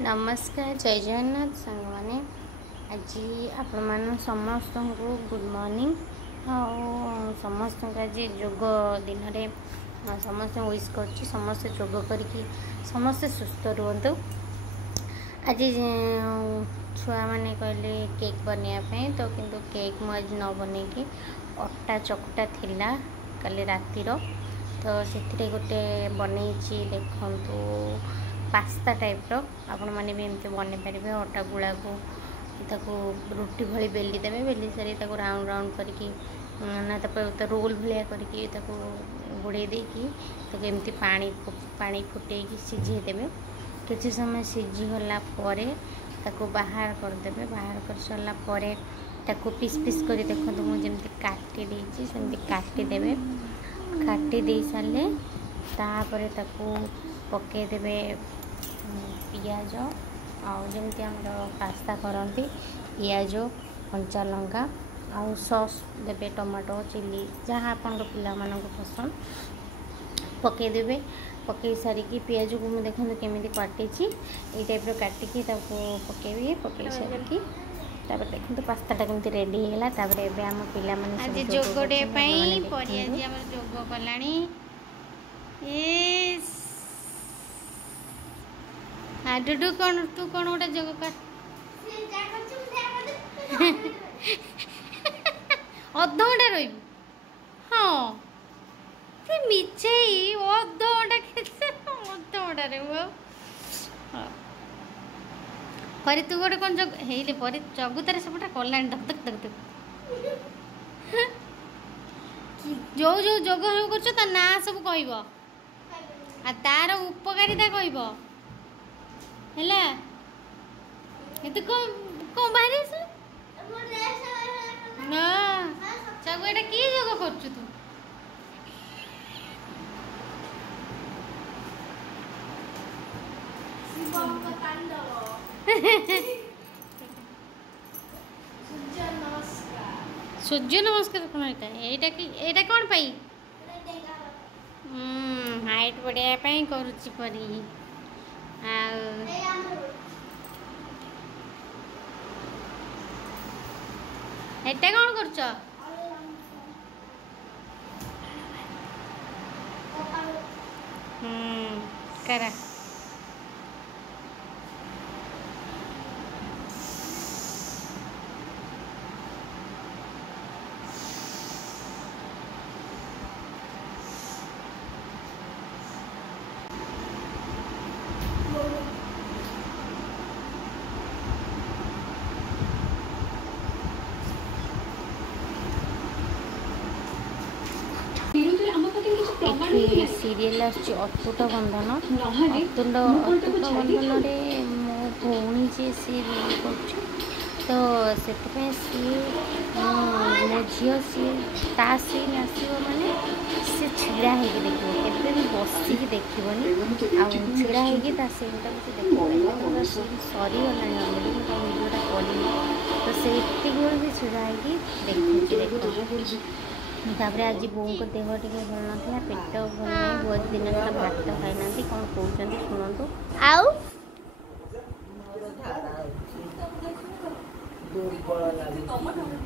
नमस्कार जय जगन्नाथ सांग मैंने आज आपण समस्त को गुड मॉर्निंग समस्त आज योग दिन में समस्त विश कर समस्त योग करके समस्त सुस्थ रुहतु। आज छुआ मैंने कहले केक बनवाई तो किंतु केक मुझ न बनईकि अटा चकटा थिला काली रातिर तो से गोटे बनई देखु पास्ता टाइप आपण मैंने भी एमती बन पारे अटा गुड़ा को रुटी भली बेली देवे बेली सारी राउंड राउंड करके ना तो रोल भाया करके गुड़े देकी एमती पानी पानी फुटे सीझे देवे किसी समय सीझीगला बाहर करदे बाहर कर सारा पीस पीस कर देखो मुझे काटी सेमती काटिदेवे काटी दे सारे तापर पकईदे पियाज आमती आम पास्ता करती पियाज कंचा लंका आउ सॉस देवे टमाटो चिली जहाँ आपण पिला पसंद पकईदे पकई सारिकी पियाज को मुझे देखते केमी काटी ये टाइप काटिकी पकईबी पकई सारिकी देखते पास्ता केमती रेडी होगा आम पे जोगडे जोग कला डुडू कौन तू कौन गोटे जोग कर अध घंटा रही हाँ मिचे अध घंटा परी तू गोटे कौन जग हेले परी जगुतार सबटा कला धक धक धक धक जो जो जोग कर ना सब कह तार उपकारिता कह है तो कौन बाहर चागु एटा की जोग कर तू सूर्य नमस्कार कौन एटा कौन पाई हाइट बढ़ाई करुच्ची परी एटा कौन करछ करा सीरियल अतुट बंधन अतुट बंधन मो भौणी जी सी कर तो से मो झील सी ता सीन आसो माने सी छिड़ा हो देखिए के बसिक देखनी आ छिड़ा हो सीन टाक देखिए सीन सरीगला भिडियोटा करी तो से छिड़ा देखी तापर आज बो को देह टे भल ना पेट भल ना बो दिन भात खाई ना कौन कहते शुणु आउ दुर्बल